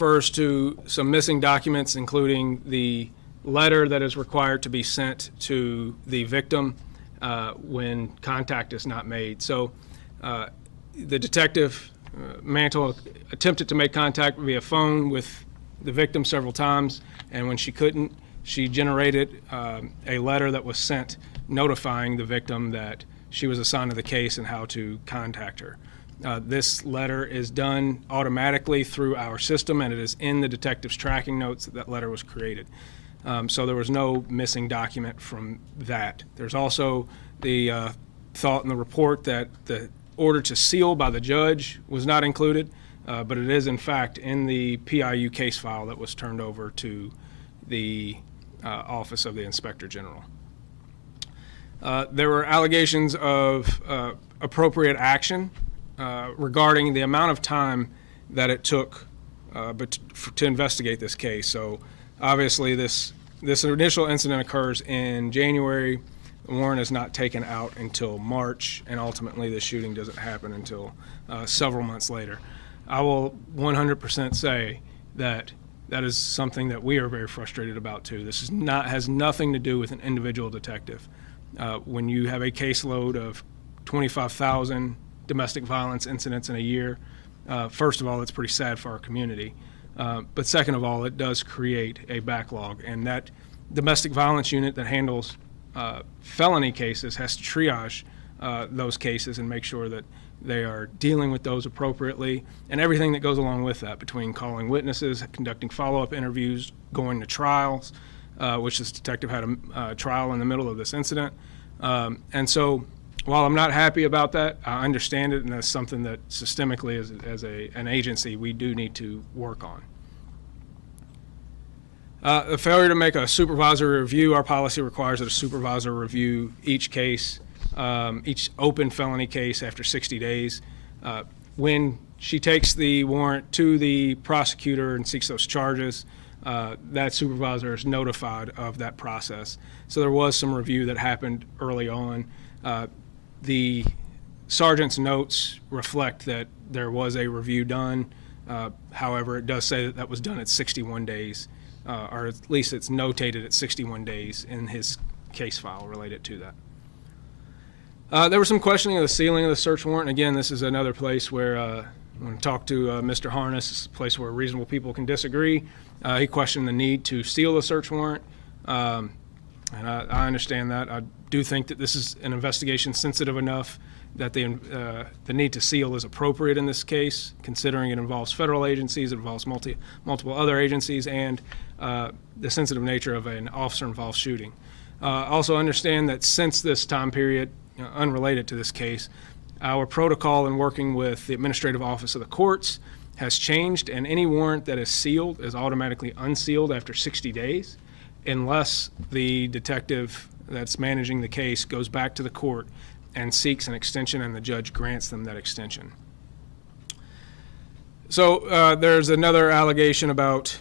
refers to some missing documents, including the letter that is required to be sent to the victim when contact is not made. So the detective, Mantle, attempted to make contact via phone with the victim several times, and when she couldn't, she generated a letter that was sent notifying the victim that she was assigned to the case and how to contact her. This letter is done automatically through our system, and it is in the detective's tracking notes that letter was created. So there was no missing document from that. There's also the thought in the report that the order to seal by the judge was not included, but it is in fact in the PIU case file that was turned over to the Office of the Inspector General. There were allegations of appropriate action regarding the amount of time that it took to investigate this case. So obviously this initial incident occurs in January. The warrant is not taken out until March, and ultimately the shooting doesn't happen until several months later. I will 100% say that that is something that we are very frustrated about too. This has nothing to do with an individual detective. When you have a caseload of 25,000 domestic violence incidents in a year, first of all, it's pretty sad for our community. But second of all, it does create a backlog, and that domestic violence unit that handles felony cases has to triage those cases and make sure that they are dealing with those appropriately, and everything that goes along with that, between calling witnesses, conducting follow-up interviews, going to trials, which this detective had a trial in the middle of this incident. And so while I'm not happy about that, I understand it, and that's something that systemically as an agency we do need to work on. The failure to make a supervisory review, our policy requires that a supervisor review each case, each open felony case after 60 days. When she takes the warrant to the prosecutor and seeks those charges, that supervisor is notified of that process. So there was some review that happened early on. The sergeant's notes reflect that there was a review done. However, it does say that that was done at 61 days, or at least it's notated at 61 days in his case file related to that. There was some questioning of the sealing of the search warrant. Again, this is another place where when I talked to Mr. Harness, it's a place where reasonable people can disagree. He questioned the need to seal the search warrant, and I understand that. I do think that this is an investigation sensitive enough that the need to seal is appropriate in this case, considering it involves federal agencies, it involves multiple other agencies, and the sensitive nature of an officer-involved shooting. Also understand that since this time period, unrelated to this case, our protocol in working with the Administrative Office of the Courts has changed, and any warrant that is sealed is automatically unsealed after 60 days unless the detective that's managing the case goes back to the court and seeks an extension and the judge grants them that extension. So there's another allegation about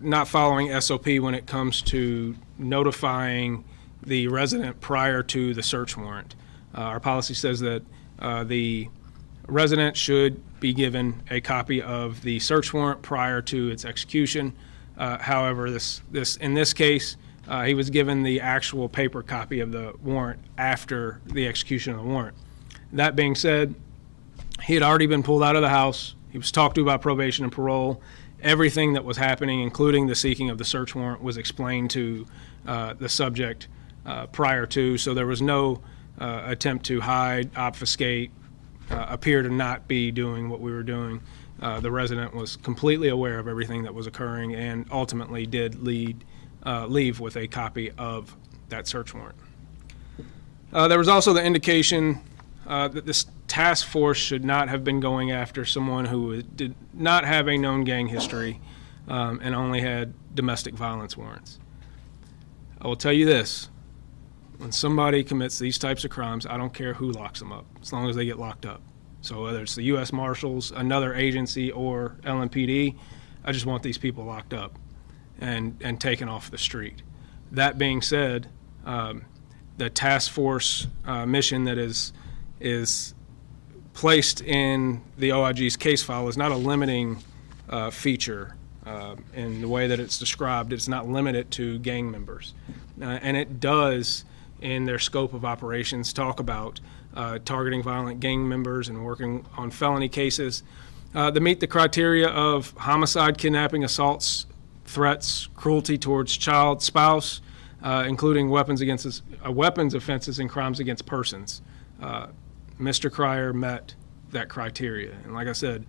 not following SOP when it comes to notifying the resident prior to the search warrant. Our policy says that the resident should be given a copy of the search warrant prior to its execution. However, in this case, he was given the actual paper copy of the warrant after the execution of the warrant. That being said, he had already been pulled out of the house. He was talked to about probation and parole. Everything that was happening, including the seeking of the search warrant, was explained to the subject prior to, so there was no attempt to hide, obfuscate, appear to not be doing what we were doing. The resident was completely aware of everything that was occurring and ultimately did leave with a copy of that search warrant. There was also the indication that this task force should not have been going after someone who did not have a known gang history and only had domestic violence warrants. I will tell you this. When somebody commits these types of crimes, I don't care who locks them up, as long as they get locked up. So whether it's the U.S. Marshals, another agency, or LMPD, I just want these people locked up and taken off the street. That being said, the task force mission that is placed in the OIG's case file is not a limiting feature in the way that it's described. It's not limited to gang members. And it does, in their scope of operations, talk about targeting violent gang members and working on felony cases that meet the criteria of homicide, kidnapping, assaults, threats, cruelty towards child, spouse, including weapons offenses and crimes against persons. Mr. Cryer met that criteria. And like I said,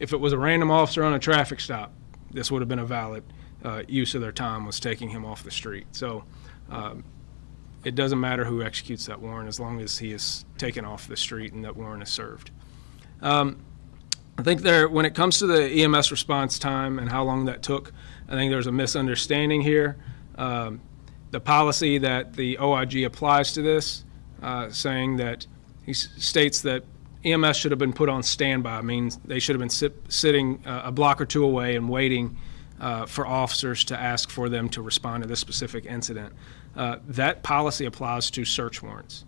if it was a random officer on a traffic stop, this would have been a valid use of their time, was taking him off the street. So it doesn't matter who executes that warrant as long as he is taken off the street and that warrant is served. I think when it comes to the EMS response time and how long that took, I think there's a misunderstanding here. The policy that the OIG applies to this, saying that he states that EMS should have been put on standby, means they should have been sitting a block or two away and waiting for officers to ask for them to respond to this specific incident. That policy applies to search warrants.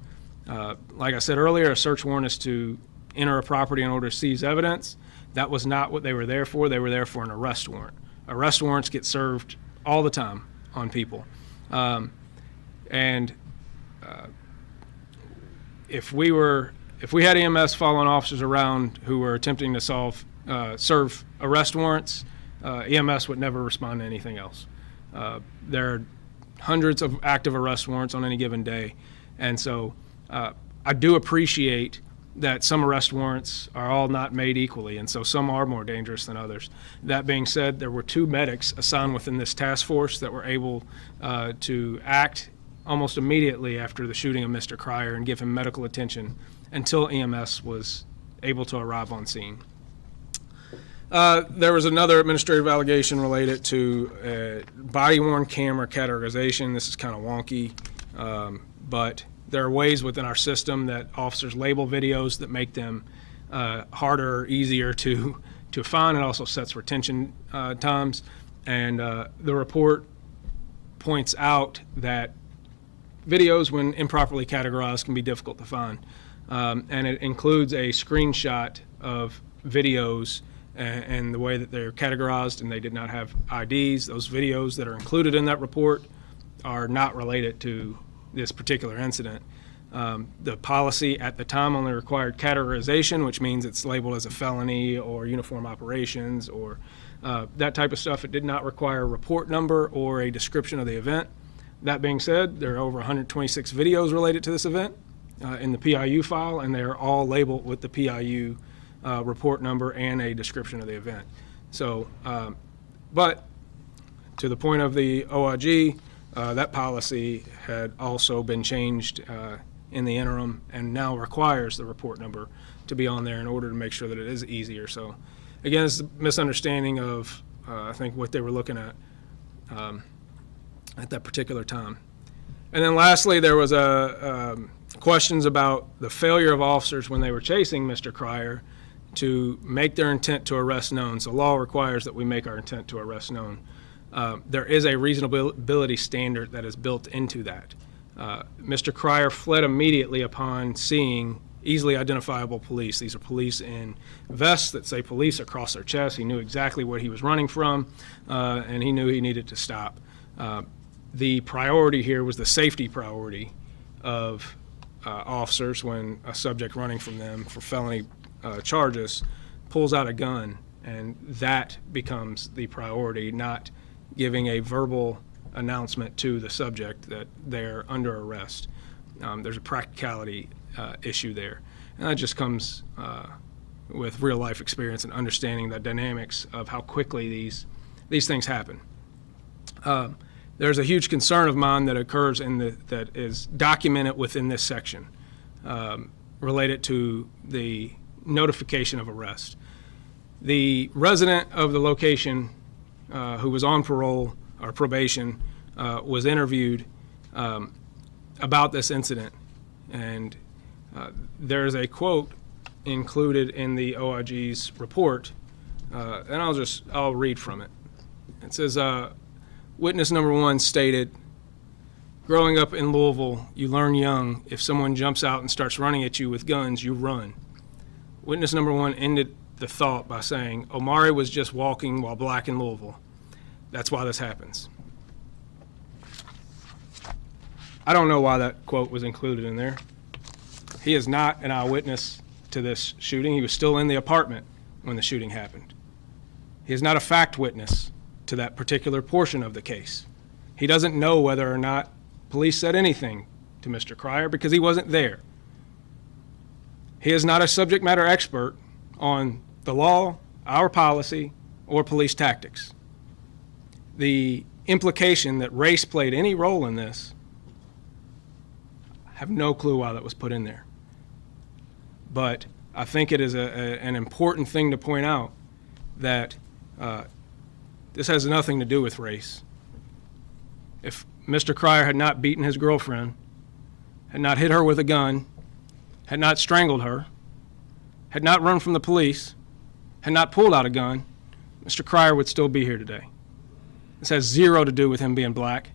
Like I said earlier, a search warrant is to enter a property in order to seize evidence. That was not what they were there for. They were there for an arrest warrant. Arrest warrants get served all the time on people. If we had EMS following officers around who were attempting to serve arrest warrants, EMS would never respond to anything else. There are hundreds of active arrest warrants on any given day, and so I do appreciate that some arrest warrants are all not made equally, and so some are more dangerous than others. That being said, there were 2 medics assigned within this task force that were able to act almost immediately after the shooting of Mr. Cryer and give him medical attention until EMS was able to arrive on scene. There was another administrative allegation related to body-worn camera categorization. This is kind of wonky, but there are ways within our system that officers label videos that make them harder or easier to find. It also sets retention times. And the report points out that videos, when improperly categorized, can be difficult to find. And it includes a screenshot of videos and the way that they're categorized, and they did not have IDs. Those videos that are included in that report are not related to this particular incident. The policy at the time only required categorization, which means it's labeled as a felony or uniform operations or that type of stuff. It did not require a report number or a description of the event. That being said, there are over 126 videos related to this event in the PIU file, and they are all labeled with the PIU report number and a description of the event. So, but to the point of the OIG, that policy had also been changed in the interim and now requires the report number to be on there in order to make sure that it is easier. So again, it's a misunderstanding of I think what they were looking at that particular time. And then lastly, there was questions about the failure of officers when they were chasing Mr. Cryer to make their intent to arrest known. So law requires that we make our intent to arrest known. There is a reasonability standard that is built into that. Mr. Cryer fled immediately upon seeing easily identifiable police. These are police in vests that say police across their chest. He knew exactly what he was running from, and he knew he needed to stop. The priority here was the safety priority of officers when a subject running from them for felony charges pulls out a gun, and that becomes the priority, not giving a verbal announcement to the subject that they're under arrest. There's a practicality issue there, and that just comes with real life experience and understanding the dynamics of how quickly these things happen. There's a huge concern of mine that occurs that is documented within this section related to the notification of arrest. The resident of the location who was on parole or probation was interviewed about this incident, and there's a quote included in the OIG's report, and I'll read from it. It says, witness number 1 stated, "Growing up in Louisville, you learn young, if someone jumps out and starts running at you with guns, you run." Witness number 1 ended the thought by saying, Omari was just walking while black in Louisville. That's why this happens. I don't know why that quote was included in there. He is not an eyewitness to this shooting. He was still in the apartment when the shooting happened. He is not a fact witness to that particular portion of the case. He doesn't know whether or not police said anything to Mr. Cryer because he wasn't there. He is not a subject matter expert on the law, our policy, or police tactics. The implication that race played any role in this, I have no clue why that was put in there. But I think it is an important thing to point out that this has nothing to do with race. If Mr. Cryer had not beaten his girlfriend, had not hit her with a gun, had not strangled her, had not run from the police, had not pulled out a gun, Mr. Cryer would still be here today. This has zero to do with him being black.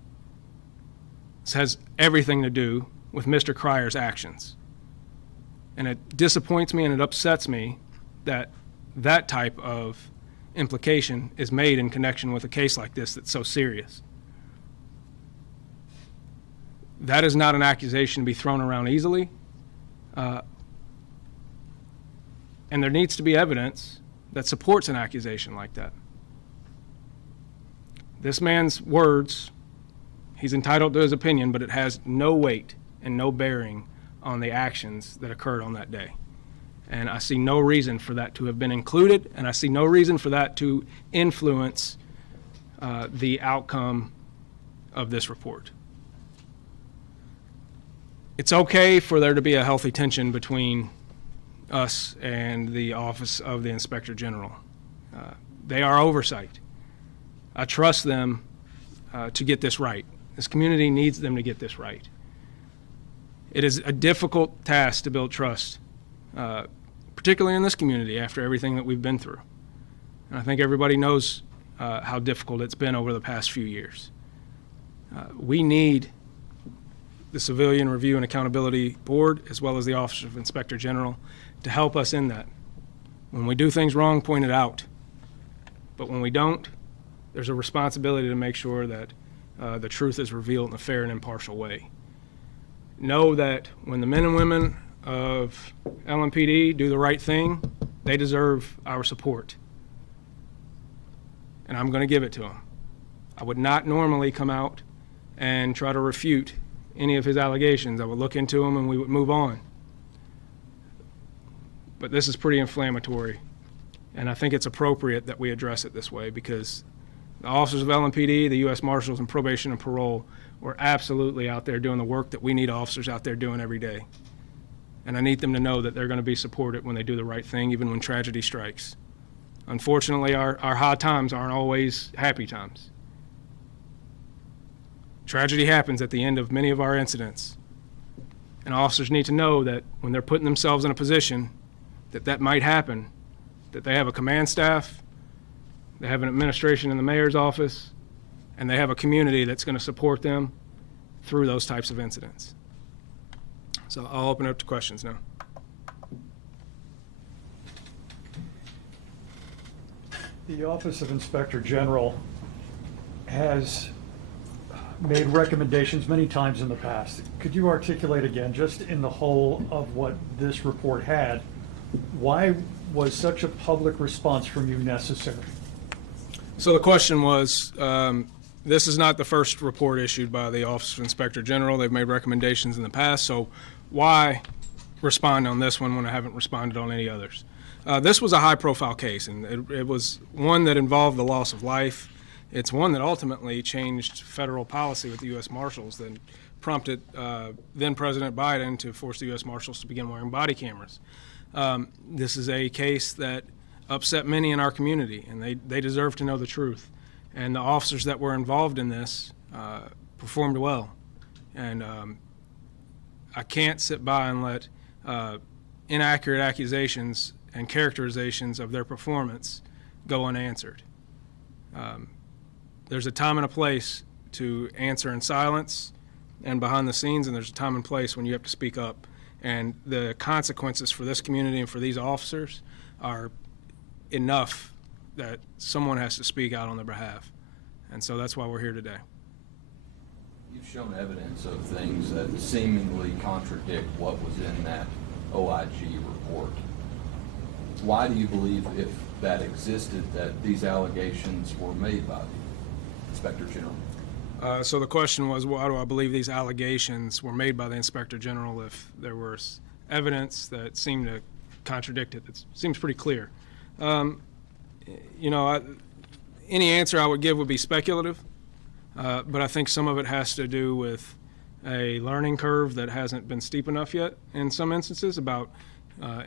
This has everything to do with Mr. Cryer's actions. And it disappoints me and it upsets me that that type of implication is made in connection with a case like this that's so serious. That is not an accusation to be thrown around easily. And there needs to be evidence that supports an accusation like that. This man's words, he's entitled to his opinion, but it has no weight and no bearing on the actions that occurred on that day. And I see no reason for that to have been included, and I see no reason for that to influence the outcome of this report. It's okay for there to be a healthy tension between us and the Office of the Inspector General. They are oversight. I trust them to get this right. This community needs them to get this right. It is a difficult task to build trust, particularly in this community after everything that we've been through. And I think everybody knows how difficult it's been over the past few years. We need the Civilian Review and Accountability Board, as well as the Office of Inspector General, to help us in that. When we do things wrong, point it out. But when we don't, there's a responsibility to make sure that the truth is revealed in a fair and impartial way. Know that when the men and women of LMPD do the right thing, they deserve our support. And I'm going to give it to them. I would not normally come out and try to refute any of his allegations. I would look into them and we would move on. But this is pretty inflammatory, and I think it's appropriate that we address it this way because the officers of LMPD, the U.S. Marshals, and Probation and Parole were absolutely out there doing the work that we need officers out there doing every day. And I need them to know that they're going to be supported when they do the right thing, even when tragedy strikes. Unfortunately, our high times aren't always happy times. Tragedy happens at the end of many of our incidents. And officers need to know that when they're putting themselves in a position that might happen, that they have a command staff, they have an administration in the mayor's office, and they have a community that's going to support them through those types of incidents. So I'll open it up to questions now. The Office of Inspector General has made recommendations many times in the past. Could you articulate again, just in the whole of what this report had, why was such a public response from you necessary? So the question was, this is not the first report issued by the Office of Inspector General. They've made recommendations in the past, so why respond on this one when I haven't responded on any others? This was a high-profile case, and it was one that involved the loss of life. It's one that ultimately changed federal policy with the U.S. Marshals that prompted then-President Biden to force the U.S. Marshals to begin wearing body cameras. This is a case that upset many in our community, and they deserve to know the truth. And the officers that were involved in this performed well. And I can't sit by and let inaccurate accusations and characterizations of their performance go unanswered. There's a time and a place to answer in silence and behind the scenes, and there's a time and place when you have to speak up. And the consequences for this community and for these officers are enough that someone has to speak out on their behalf. And so that's why we're here today. You've shown evidence of things that seemingly contradict what was in that OIG report. Why do you believe, if that existed, that these allegations were made by the Inspector General? So the question was, why do I believe these allegations were made by the Inspector General if there was evidence that seemed to contradict it? It seems pretty clear. Any answer I would give would be speculative, but I think some of it has to do with a learning curve that hasn't been steep enough yet in some instances about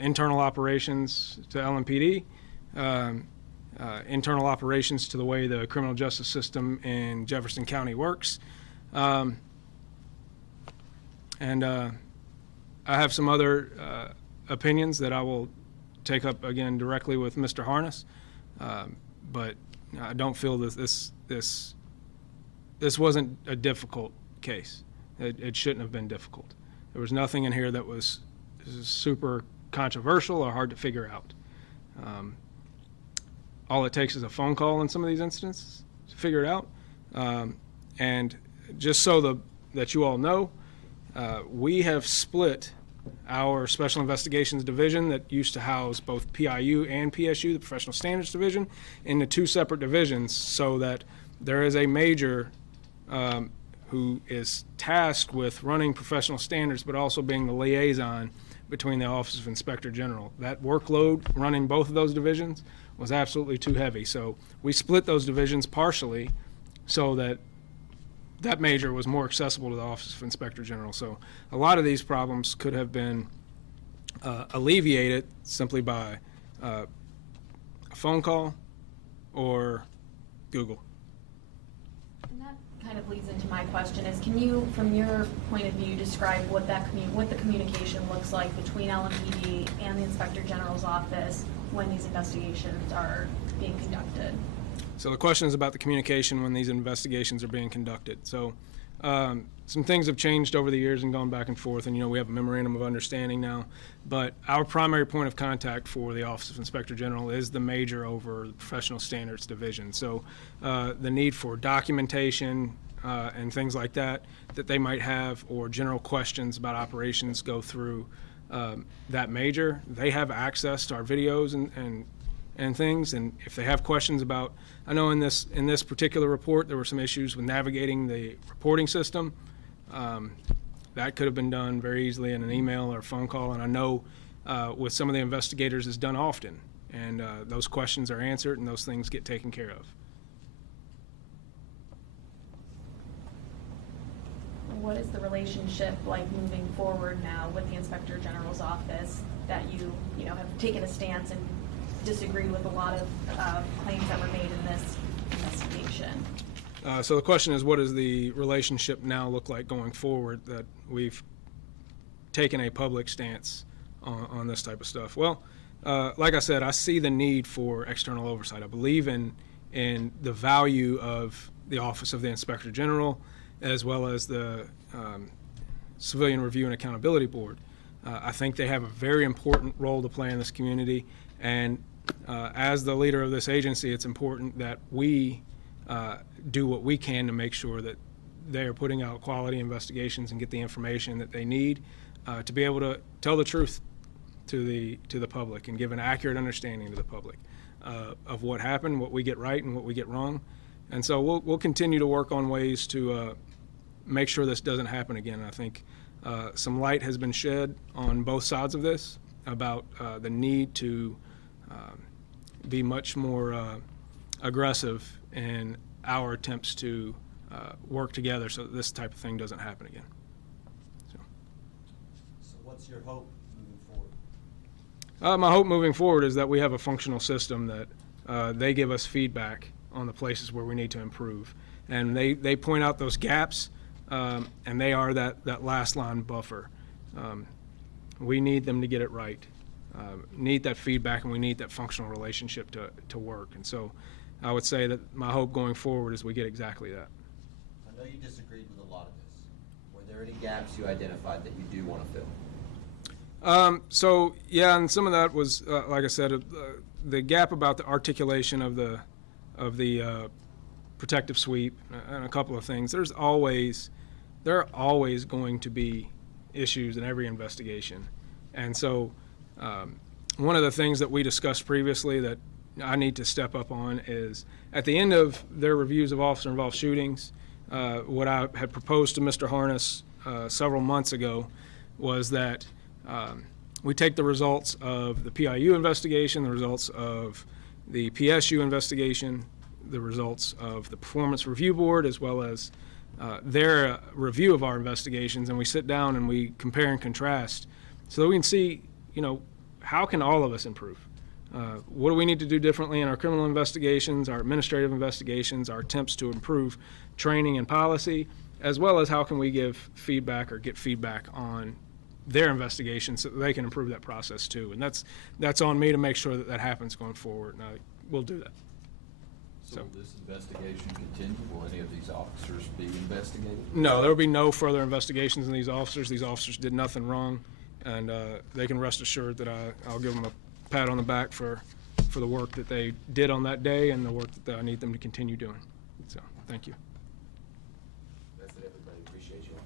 internal operations to LMPD, internal operations to the way the criminal justice system in Jefferson County works. And I have some other opinions that I will take up again directly with Mr. Harness, but I don't feel that this wasn't a difficult case. It shouldn't have been difficult. There was nothing in here that was super controversial or hard to figure out. All it takes is a phone call in some of these instances to figure it out. And just so that you all know, we have split our Special Investigations Division that used to house both PIU and PSU, the Professional Standards Division, into two separate divisions so that there is a major who is tasked with running professional standards but also being the liaison between the Office of Inspector General. That workload running both of those divisions was absolutely too heavy. So we split those divisions partially so that that major was more accessible to the Office of Inspector General. So a lot of these problems could have been alleviated simply by a phone call or Google. And that kind of leads into my question is, can you, from your point of view, describe what the communication looks like between LMPD and the Inspector General's office when these investigations are being conducted? So the question is about the communication when these investigations are being conducted. So some things have changed over the years and gone back and forth, and we have a memorandum of understanding now. But our primary point of contact for the Office of Inspector General is the major over the Professional Standards Division. So the need for documentation and things like that they might have, or general questions about operations go through that major. They have access to our videos and things, and if they have questions about, I know in this particular report there were some issues with navigating the reporting system. That could have been done very easily in an email or a phone call, and I know with some of the investigators it's done often, and those questions are answered and those things get taken care of. What is the relationship like moving forward now with the Inspector General's office, that you have taken a stance and disagree with a lot of claims that were made in this investigation? So the question is, what does the relationship now look like going forward that we've taken a public stance on this type of stuff? Well, like I said, I see the need for external oversight. I believe in the value of the Office of the Inspector General as well as the Civilian Review and Accountability Board. I think they have a very important role to play in this community, and as the leader of this agency, it's important that we do what we can to make sure that they are putting out quality investigations and get the information that they need to be able to tell the truth to the public and give an accurate understanding to the public of what happened, what we get right and what we get wrong. And so we'll continue to work on ways to make sure this doesn't happen again. I think some light has been shed on both sides of this about the need to be much more aggressive in our attempts to work together so that this type of thing doesn't happen again. So what's your hope moving forward? My hope moving forward is that we have a functional system that they give us feedback on the places where we need to improve. And they point out those gaps, and they are that last line buffer. We need them to get it right. Need that feedback, and we need that functional relationship to work. And so I would say that my hope going forward is we get exactly that. I know you disagreed with a lot of this. Were there any gaps you identified that you do want to fill? So yeah, and some of that was, like I said, the gap about the articulation of the protective sweep and a couple of things, there are always going to be issues in every investigation. And so one of the things that we discussed previously that I need to step up on is at the end of their reviews of officer-involved shootings, what I had proposed to Mr. Harness several months ago was that we take the results of the PIU investigation, the results of the PSU investigation, the results of the Performance Review Board, as well as their review of our investigations, and we sit down and we compare and contrast so that we can see, how can all of us improve? What do we need to do differently in our criminal investigations, our administrative investigations, our attempts to improve training and policy, as well as how can we give feedback or get feedback on their investigations so that they can improve that process too. And that's on me to make sure that that happens going forward, and we'll do that. So will this investigation continue? Will any of these officers be investigated? No, there will be no further investigations in these officers. These officers did nothing wrong, and they can rest assured that I'll give them a pat on the back for the work that they did on that day and the work that I need them to continue doing. So, thank you. That's it, everybody. Appreciate you all.